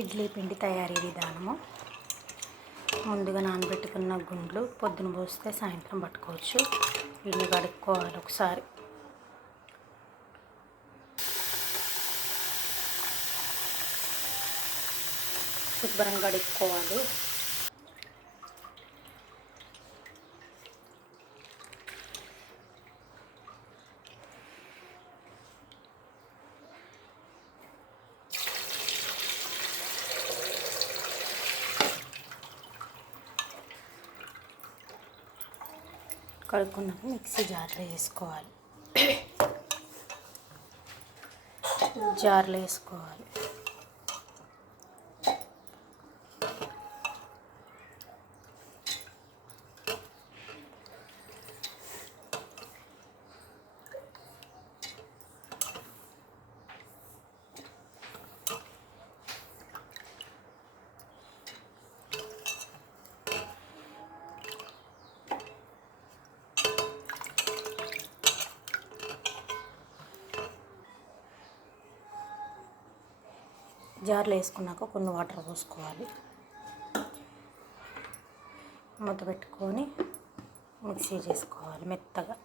ఇడ్లీ పిండి తయారీ విధానము. ముందుగా నానబెట్టుకున్న గుండ్లు పొద్దున పోస్తే సాయంత్రం పట్టుకోవచ్చు. వీటిని కడుక్కోవాలి. ఒకసారి శుభ్రంగా కడుక్కోవాలి. కడుక్కున్నాక మిక్సీ జార్లో వేసుకోవాలి. జార్లో వేసుకోవాలి. జార్లో వేసుకున్నాక కొన్ని వాటర్ పోసుకోవాలి. మూత పెట్టుకొని మిక్సీ చేసుకోవాలి మెత్తగా.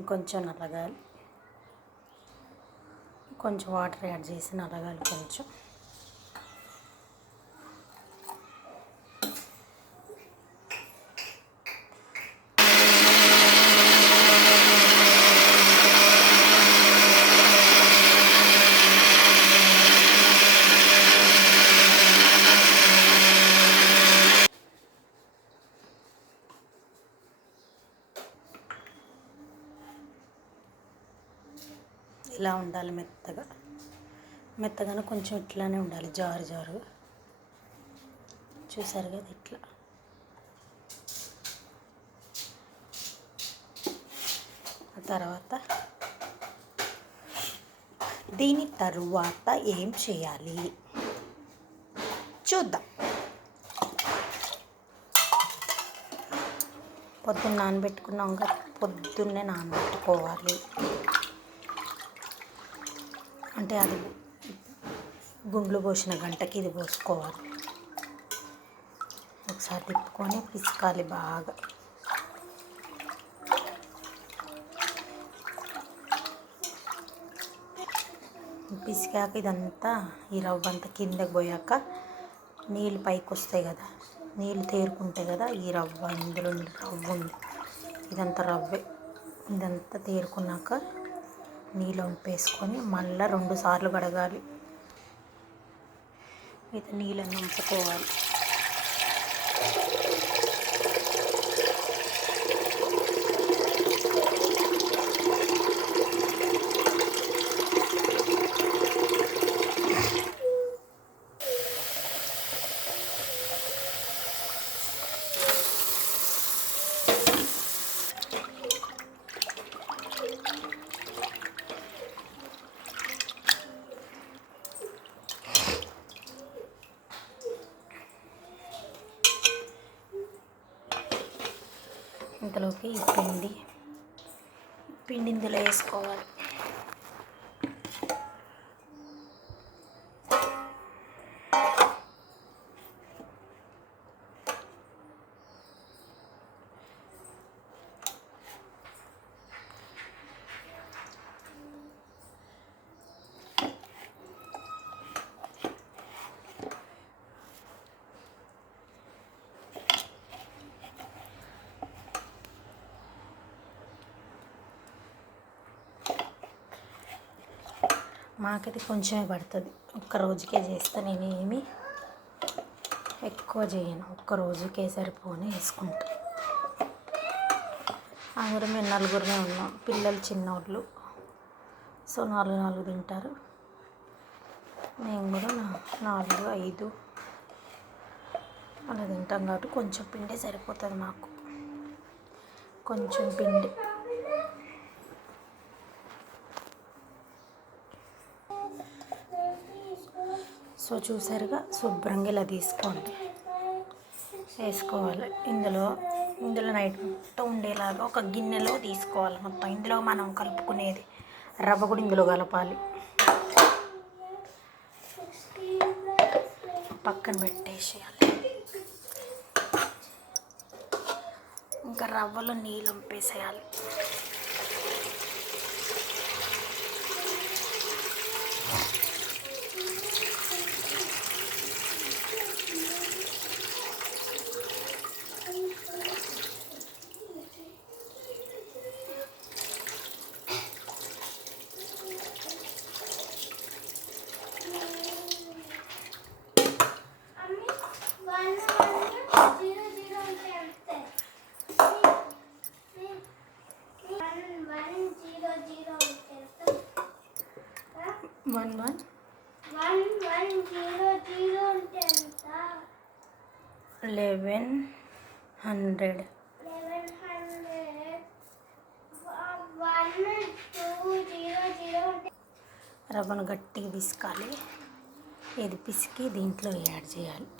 ఇంకొంచెం నలగాలి. కొంచెం వాటర్ యాడ్ చేసి నలగాలి కొంచెం. ఇలా ఉండాలి మెత్తగా. మెత్తగానే కొంచెం ఇట్లానే ఉండాలి, జారు జారు. చూసారు కదా ఇట్లా. ఆ తర్వాత దీని తరువాత ఏం చేయాలి చూద్దాం. పొద్దున్న నానబెట్టుకున్నాం కదా, పొద్దున్నే నానబెట్టుకోవాలి. అంటే అది గుండ్లు పోసిన గంటకి ఇది పోసుకోవాలి. ఒకసారి తిప్పుకొని పిసకాలి బాగా. పిసికాక ఇదంతా ఈ రవ్వ అంతా కిందకి పోయాక నీళ్ళు పైకి వస్తాయి కదా, నీళ్ళు తేరుకుంటాయి కదా. ఈ రవ్వ ఇందులో రవ్వ ఉంది, ఇదంతా రవ్వే. ఇదంతా తేరుకున్నాక నీళ్ళు వంపేసుకొని మళ్ళీ 2 సార్లు కడగాలి. ఇది నీళ్ళని వంపుకోవాలి. ఇంతలోకి ఈ పిండి ఇందులో వేసుకోవాలి. మాకైతే కొంచెమే పడుతుంది. ఒక్క రోజుకే చేస్తా. నేను ఏమి ఎక్కువ చేయను, ఒక్క రోజుకే సరిపోని వేసుకుంటా. అందరూ మేము 4 ఉన్నాం. పిల్లలు చిన్నోళ్ళు, సో 4 తింటారు. మేము కూడా 4, 5 అలా తింటాం కాబట్టి కొంచెం పిండి సరిపోతుంది మాకు. కొంచెం పిండి సో చూసారుగా, శుభ్రంగా ఇలా తీసుకోండి, వేసుకోవాలి. ఇందులో నైట్ మొత్తం ఉండేలాగా ఒక గిన్నెలో తీసుకోవాలి మొత్తం. ఇందులో మనం కలుపుకునేది రవ్వ కూడా ఇందులో కలపాలి. పక్కన పెట్టేసేయాలి. ఇంకా రవ్వలో నీళ్ళు వంపేసేయాలి. వన్ 1100 రవ్వను గట్టిగా పిసకాలి. ఇది పిసికి దీంట్లో యాడ్ చేయాలి.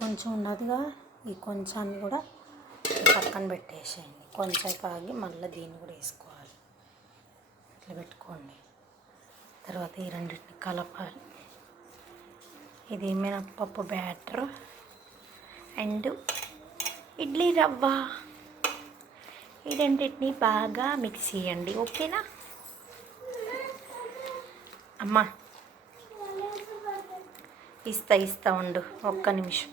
కొంచెం ఉన్నదిగా, ఈ కొంచాన్ని కూడా పక్కన పెట్టేసేయండి. కొంచెం కాగి మళ్ళీ దీన్ని కూడా వేసుకోవాలి. ఇట్లా పెట్టుకోండి. తర్వాత ఈ రెండింటిని కలపాలి. ఇది మినప్పప్పు బ్యాటర్ అండ్ ఇడ్లీ రవ్వ, ఈ రెండింటిని బాగా మిక్స్ చేయండి. ఓకేనా అమ్మా? ఇస్తా ఉండు, ఒక్క నిమిషం.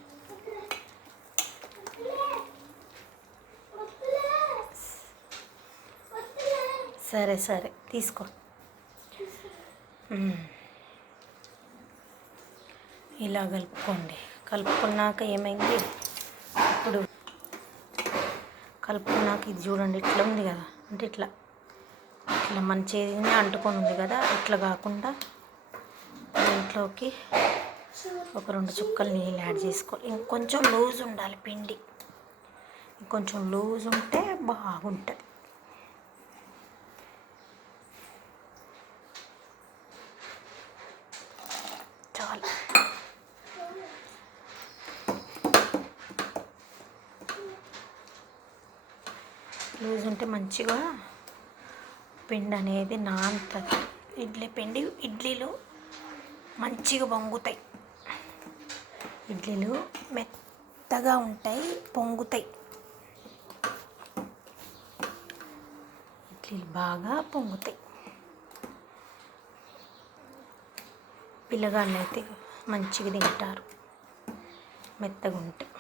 సరే తీసుకో. ఇలా కలుపుకోండి. కలుపుకున్నాక ఏమైంది, ఇప్పుడు కలుపుకున్నాక ఇది చూడండి ఇట్లా ఉంది కదా, అంటే ఇట్లా మన చేతిని అంటుకొని ఉంది కదా, ఇట్లా కాకుండా దీంట్లోకి ఒక 2 చుక్కలు నీళ్ళు యాడ్ చేసుకోవాలి. ఇంకొంచెం లూజ్ ఉండాలి పిండి, ఇంకొంచెం లూజ్ ఉంటే బాగుంటుంది. చాలు. లూజ్ ఉంటే మంచిగా పిండి అనేది నానుతుంది. ఇడ్లీ పిండి, ఇడ్లీలు మంచిగా పొంగుతాయి. ఇడ్లీలు మెత్తగా ఉంటాయి, పొంగుతాయి. ఇడ్లీలు బాగా పొంగుతాయి. పిల్లగాళ్ళు అయితే మంచిగా తింటారు మెత్తగా ఉంటాయి.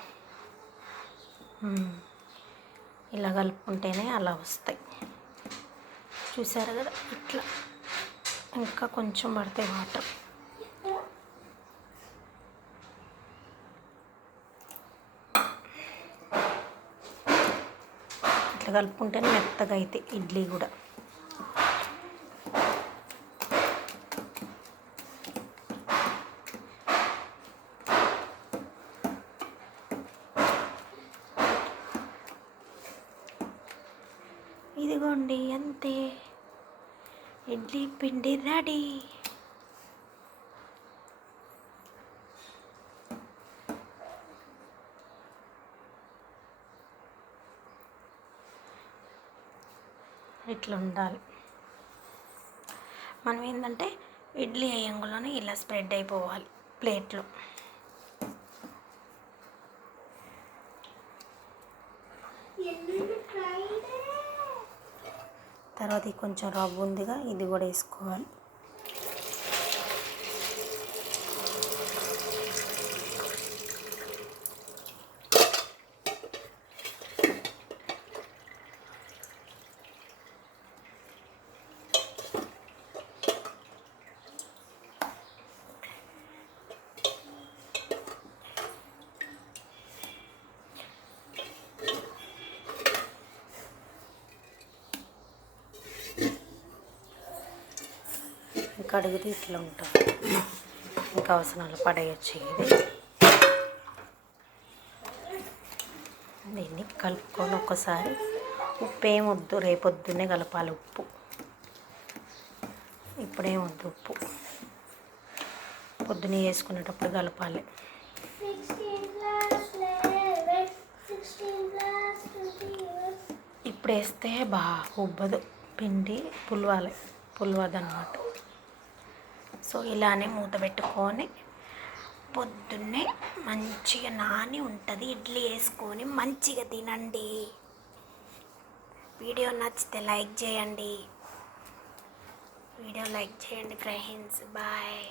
ఇలా కలుపుకుంటేనే అలా వస్తాయి. చూసారు కదా, ఇట్లా ఇంకా కొంచెం పడతాయి వాటర్. ఇట్లా కలుపుకుంటేనే మెత్తగా అవుతాయి ఇడ్లీ కూడా. ఇదిగోండి, అంతే, ఇడ్లీ పిండి రెడీ. ఇట్లా ఉండాలి. మనం ఏంటంటే ఇడ్లీ వేయంగానే ఇలా స్ప్రెడ్ అయిపోవాలి ప్లేట్లో. తర్వాత కొంచెం రవ్వ ఉందిగా, ఇది కూడా వేసుకోవాలి. ఇంకా అడిగితే ఇట్లా ఉంటుంది. ఇంకా అవసరాలు పడేయచ్చు. ఇది దీన్ని కలుపుకొని ఒక్కసారి, ఉప్పు ఏమొద్దు, రేపొద్దునే కలపాలి ఉప్పు, ఇప్పుడేమొద్దు ఉప్పు, పొద్దునే వేసుకునేటప్పుడు కలపాలి. ఇప్పుడు వేస్తే బాగా ఉబ్బదు, పిండి పులవదన్నమాట. సో ఇలానే మూత పెట్టుకొని పొద్దున్నే మంచిగా నాని ఉంటుంది, ఇడ్లీ వేసుకొని మంచిగా తినండి. వీడియో నచ్చితే లైక్ చేయండి ఫ్రెండ్స్. బాయ్.